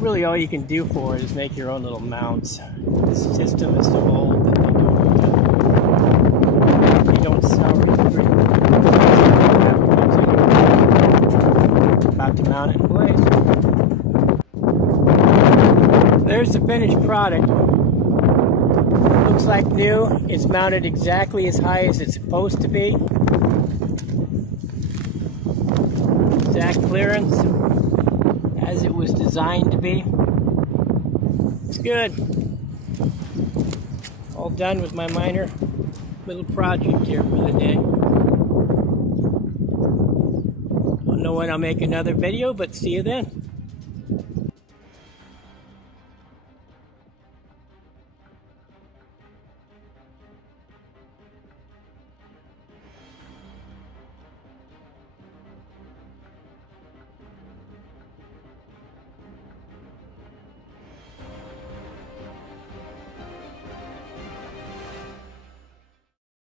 really all you can do for it is make your own little mounts. The system is so old that they don't sell really. About to mount it in place. There's the finished product. Looks like new. It's mounted exactly as high as it's supposed to be. Exact clearance as it was designed to be. It's good. All done with my minor little project here for the day. Don't know when I'll make another video, but see you then.